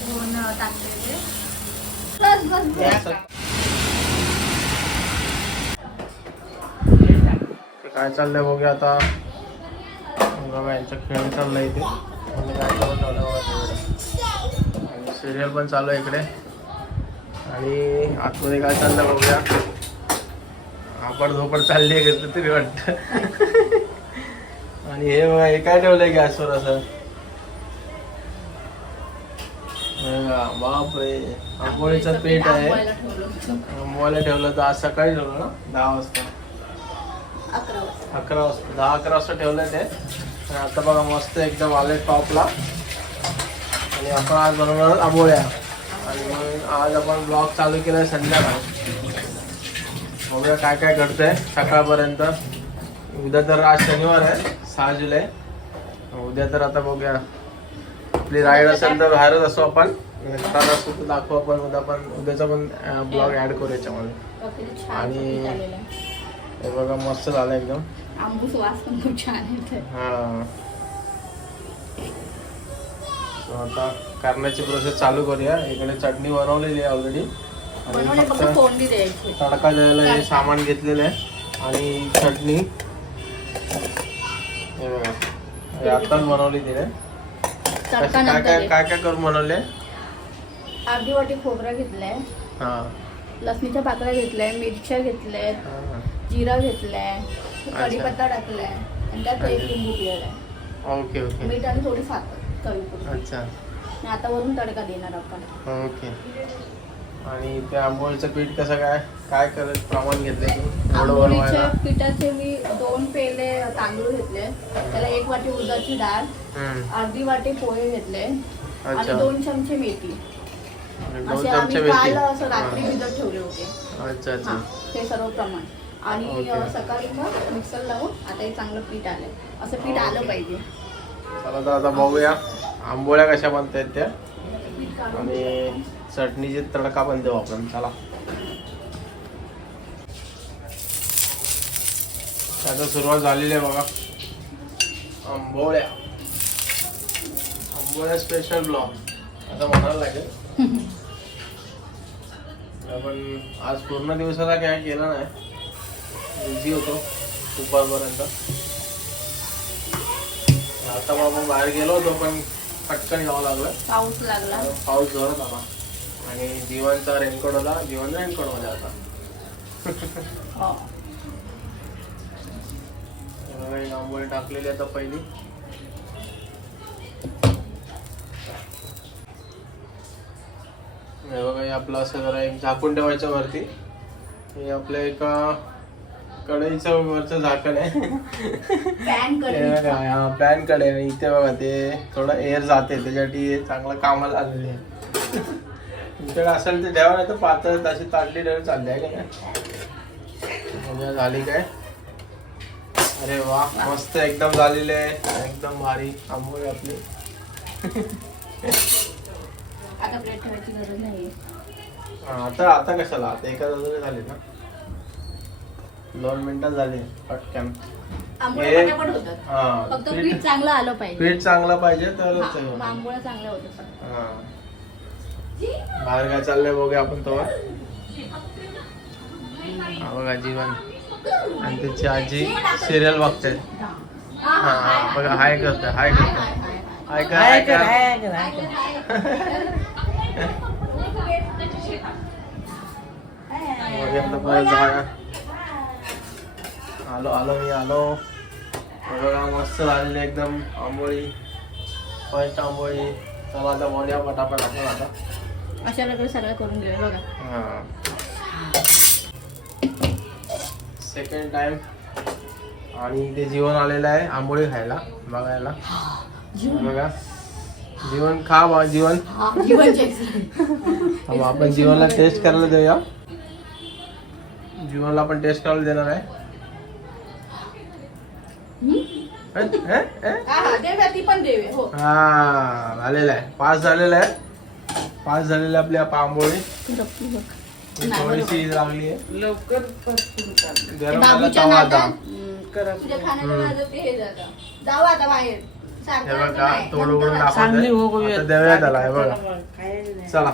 धुवून टाकलेले. बस बस बस काय चाललंय बघूया आता. बघा यांचं खेळ चाललंय इथे. म्हणजे काय करून ठेवलं आणि सिरियल पण चालू आहे इकडे. आणि आतमध्ये काय चाललं बघूया. आपण झोपड चालली आहे तरी वाटतं. आणि हे हे काय ठेवलंय गॅसवर असं हे बघा, बापरे आंबोळीचं पीठ आहे. आंबवायला ठेवलं तर आज सकाळी ठेवलं ना? दहा वाजता. अकरा वाजता. दहा अकरा वाजता ठेवलं ते. आणि आता बघा मस्त एकदम आले टॉपला. आणि आपण आज बनवणार आंबोळ्या आणि मग आज आपण ब्लॉग चालू केलाय संध्याकाळ. बघूया काय काय घडतंय सकाळपर्यंत. उद्या तर आज शनिवार आहे सहा जुलै. उद्या तर आता बघूया. आपली राईड असेल तर बाहेरच असू आपण. येतात असू तर दाखवू आपण उद्या पण उद्याचा पण ब्लॉग ऍड करू याच्यामध्ये. आणि-. हे बघा मस्त झालं एकदम. हा. आता करण्याची प्रोसेस चालू करूया. इकडे चटणी बनवलेली आहे ऑलरेडी आणि फक्त तडका द्यायला हे सामान घेतलेलं आहे. आणि चटणी. हे बघा. आत्ताच बनवली तिने. तडका काय नंतर काय. काय काय करून बनवले? अर्धी वाटी खोबरं घेतलंय. हा. लसणीच्या पाकळ्या घेतल्या मिरच्या घेतल्यात हा. जिरा घेतलाय कढीपत्ता टाकलाय आणि त्यात एक लिंबू पिळलाय. Okay okay. मीठ आणि थोडी साखर चवीपुरती. अच्छा. आणि आता वरून तडका देणार आपण. ओके. आणि ते आंबोळीचं पीठ कसं काय काय करत प्रमाण घेतले आंबोळीच्या पिठाचे मी दोन पेले तांदूळ घेतले. त्याला एक वाटी उडदाची डाळ. अर्धी वाटी पोहे घेतले आणि दोन चमचे मेथी. असे आम्ही काल असं रात्री. भिजत ठेवले होते. अच्छा हा अच्छा. हे सर्व प्रमाण. आणि सकाळी मग मिक्सर लावून आता हे चांगलं पीठ आलंय. असं पीठ आलं. पाहिजे. चला तर आता बघूया आंबोळ्या कशा बनतायत त्या. आणि चटणीची तडका पण देऊ आपण चला. आता सुरुवात झालेली आहे बघा. आंबोळ्या. आंबोळ्या स्पेशल ब्लॉग आता म्हणायला लागेल. आपण आज पूर्ण दिवसाला काय केलं नाही. बिझी होतो दुपारपर्यंत. आता मग आपण बाहेर गेलो होतो पण पटकन यावं लागलं. पाऊस लागला. पाऊस जोरात आला. आणि जीवनचा रेनकोट होता जीवन रेनकोटमध्ये आता. हो. बघा, ही आंबोळी टाकलेली आता पहिली. हे बघा हे आपलं असं जरा एक झाकून ठेवायचं वरती. हे आपलं एका कढईचं वरचं झाकण आहे. पॅन हा कडे इथे बघा ते थोडं एअर जाते त्याच्यासाठी चांगलं कामाला आलेले आहे. तुमच्याकडे असेल ते ठेवा नाही तर पातळ तशी ताटली ठेवून चालली आहे का काय? झाली काय? अरे वा मस्त एकदम झालेले आहे. एकदम भारी. आंबोळी आपली. आता प्लेट ठेवायची गरज नाहीये. हा, आता आता कशाला? आता एका बाजूने झाली ना? दोन मिनिटात झाली. पटकन. आंबोळ्या हे- पटापट होतात. हा फक्त पीठ पीठ चांगलं आलं पाहिजे. पीठ चांगलं पाहिजे तरच हा, ते मग होणार. आंबोळ्या चांगल्या होतात. हा. बाहेर काय चाललंय बघूया आपण तेव्हा. हा बघा जीवन. आणि त्याची आजी सिरियल बघते. हा, बघा हाय करते हाय करते हाय, कर हाय कर. आलो आलो मी आलो. बघा मस्त झालेली एकदम आंबोळी. फर्स्ट आंबोळी. चला आता बोलूया पटापट आपण आता. अशा प्रकारे सगळं करून घेऊया बघा. सेकंड टाइम आणि ते जीवन आलेलं आहे आंबोळी खायला बघायला. बघा. जीवन खा बा जीवन हा, मग आपण जीवनला टेस्ट करायला देऊया. जीवनला आपण टेस्ट करायला देणार आहे. हे? हे? हे? हा हा देऊया ती पण देऊया हो. हा झालेलं आहे. पास झालेलं आहे. पास झालेलं आहे आपली आंबोळी गप्पी बघ. ही नाही, थोडीशी लागली आहे. लवकर. गरम झाला बाबूच्या तवा आता नादात, हम्म, करा. तुझ्या खाण्याच्या नादात ते हे झालं. जाऊ आता बाहेर. सारखं हे बघा नाही, तोड उघडून नंतर चांगली हो दाखवते गोबी आता देऊया त्याला हे बघा. काय नाही. चला.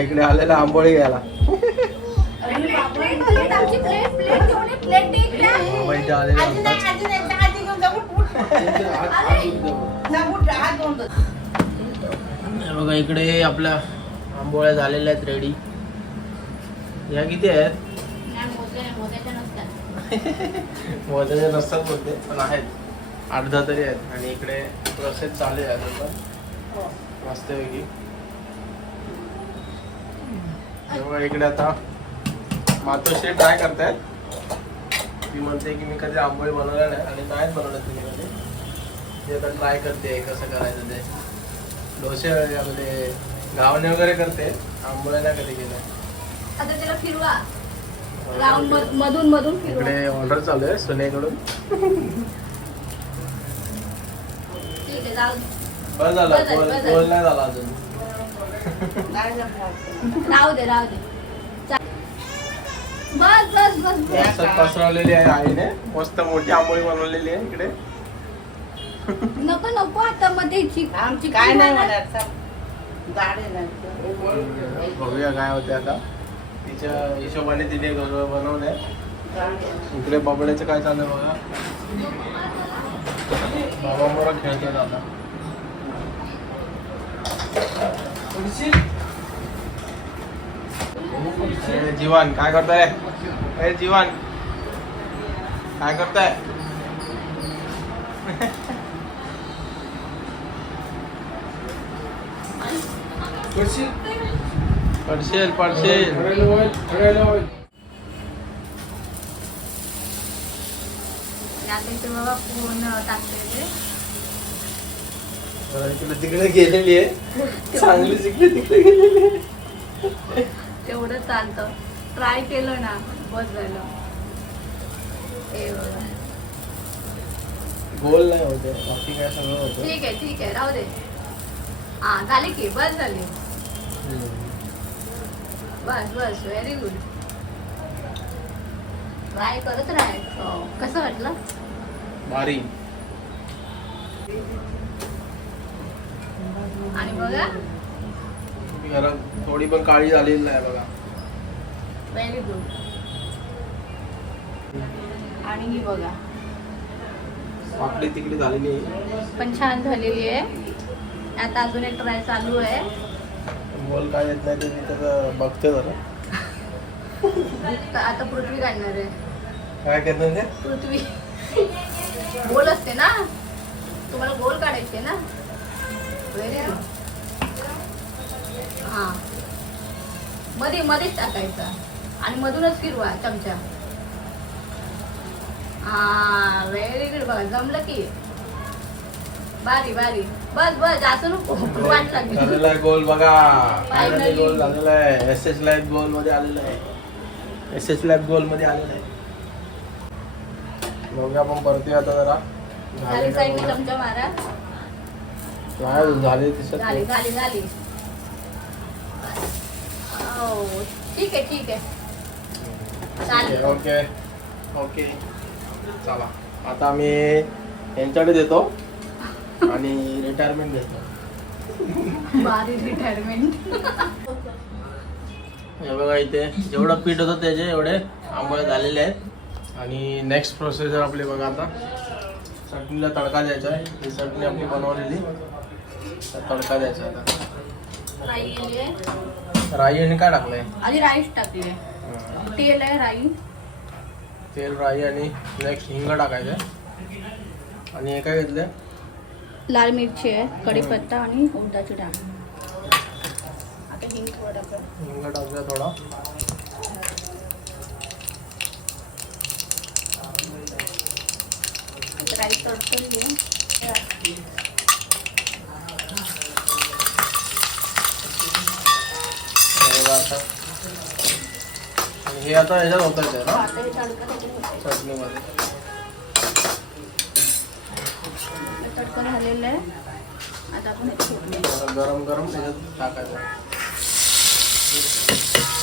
इकडे आलेला आंबोळी घ्यायला बघा इकडे आपल्या आंबोळ्या झालेल्या आहेत रेडी. ह्या किती आहेत? नाही, नसतात. मोजाचे बोलते पण आहेत. आठ दहा तरी आहेत. आणि इकडे प्रोसेस चालू आहे आता. मस्तपैकी. हे बघा इकडे आता मातोश्री ट्राय करतायत. ती म्हणते की मी कधी आंबोळी बनवल्या नाही आणि नाहीच बनवलं तुम्ही कधी. ती आता ट्राय करते कसं करायचं ते. डोसे यामध्ये घावणे वगैरे करते आंबोळ्या नाही कधी केल्या. आता त्याला फिरवा. राऊंड मधून मधून फिरवा. इकडे ऑर्डर चालू आहे सुनेकडून. ठीक आहे जाऊ बस झालं बस झालं, गोल बस झालं. गोल नाही झाला अजून. राहू दे राहू दे. बस बस बस बस. मस्त पसरवलेली आहे आईने. मस्त मोठी आंबोळी बनवलेली आहे इकडे. नको नको आता मध्ये चिक आमची काय नाही होणार चल. जाड आहे ना. बघूया काय होते आता. तिच्या हिशोबाने तिने घर बनवलंय. जाड आहे. इकडे बाबड्याचं काय चालू आहे बघा. बाबा मोरा खेळतात आता जीवन काय करताय? ए जीवन काय करताय? पडशील पडशील. आता बाबा फोन टाकते तिकडे गेलेली आहे. चांगली तिकडे तिकडे गेलेली आहे. तेवढं चालतं. ट्राय केलं ना बस झालं. गोल नाही होते बाकी काय सगळं होतं? ठीक आहे ठीक आहे. राहू दे. हा झाले की बस झाली. बस बस. व्हेरी गुड ट्राय करत राहायचं. कसं वाटलं? भारी. जरा थोडी पण काळी झालेली नाही बघा. व्हेरी गुड आणि ही बघा. वाकडी तिकडी झालेली आहे. पण छान झालेली आहे. आता अजून एक ट्राय चालू आहे. गोल काय येत नाही ते मी तर बघते जरा. आता पृथ्वी काढणार आहे. काय करणार ते? पृथ्वी. गोल असते ना? तुम्हाला गोल काढायचे ना? व्हेरी गुड हा. मध्ये मध्येच टाकायचा. आणि मधूनच फिरवा चमचा. हा व्हेरी गुड बघा जमलं की. बारी बारी बस बस जास्त नको. वाट लागली. झालेला आहे गोल बघा. Finally. गोल झालेला आहे. एस एस लाईफ गोलमध्ये आलेला आहे. एस एस लाईफ गोलमध्ये आलेला आहे. बघूया आपण परतूया आता जरा. खाली साईडने चमचा मारा. नाही अजून झाले दिसत झाली नाही. झाली झाली. हो ठीक आहे ठीक आहे. चालेल. ओके. ओके. चला. आता आम्ही यांच्याकडे देतो आणि रिटायरमेंट भारी रिटायरमेंट हे बघा इथे जेवढं पीठ होतं त्याचे एवढे आंबोळे झालेले आहेत. आणि नेक्स्ट प्रोसेसर आपली बघा आता. चटणीला तडका द्यायचा आहे. ही चटणी आपली बनवलेली. तर तडका द्यायचा आहे आता. राई आणि काय टाकलंय? आधी राईस टाकली हं. तेल आहे राई. तेल राई आणि नेक्स्ट हिंग टाकायचं आणि हे काय घेतलं लाल मिरची आहे कढीपत्ता आणि उडदाची डाळ. आता हिंग थोडं टाकलं. हिंग टाकूया थोडा. राईस घेऊ हे बघा आता आणि हे आता ह्याच्यात होतं ना आता हे तडका चटणीमध्ये तडका झालेला आहे आता आपण हे फोडणी गरम गरम त्याच्यात टाकायचं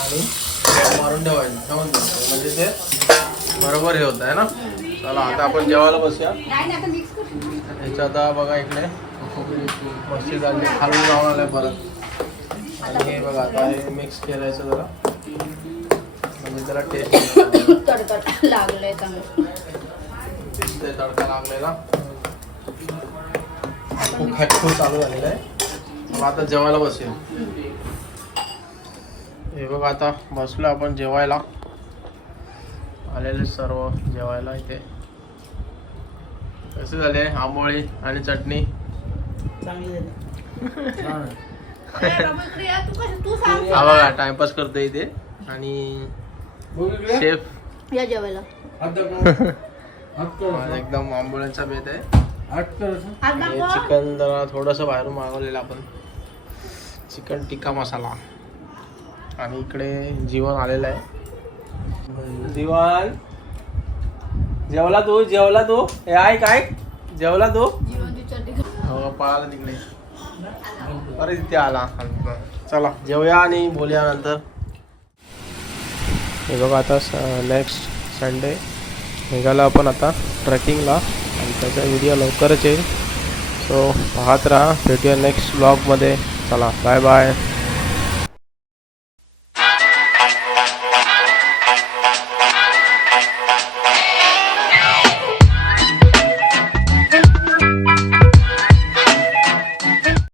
आणि मारून ठेवायचं ठेवून द्यायचं म्हणजे ते बरोबर हे होत आहे ना? चला आता आपण जेवायला बसूया. नाही नाही आता मिक्स ह्याच्या आता बघा इकडे. मस्ती झाली खालून जाऊन आलंय परत. आणि हे बघा आता हे मिक्स करायचं जरा म्हणजे त्याला टेस्ट तडका लागलंय चांगलं. तडका लागलेला. खूप चालू झालेला आहे. मग आता जेवायला बसेल हे बघ आता बसलो आपण जेवायला. आलेले सर्व जेवायला इथे. कसे झाले आंबोळी आणि चटणी? हा बघा टाइमपास करतो इथे. आणि शेफ या जेवायला. एकदम आंबोळ्यांचा बेत आहे. आणि. चिकन जरा थोडंसं बाहेरून मागवलेलं आपण. चिकन टिक्का मसाला. आणि इकडे जीवन आलेलं आहे. जीवन. जेवला तू जेवला तू. हे आहे काय जेवला तू. हो पळाला तिकडे अरे तिथे आला. चला. जेवूया आणि बोलूया नंतर. हे बघा आता नेक्स्ट संडे निघाला आपण आता ट्रेकिंगला आणि त्याचा व्हिडिओ लवकरच येईल. सो पाहत राहा. भेटूया नेक्स्ट ब्लॉगमध्ये चला बाय बाय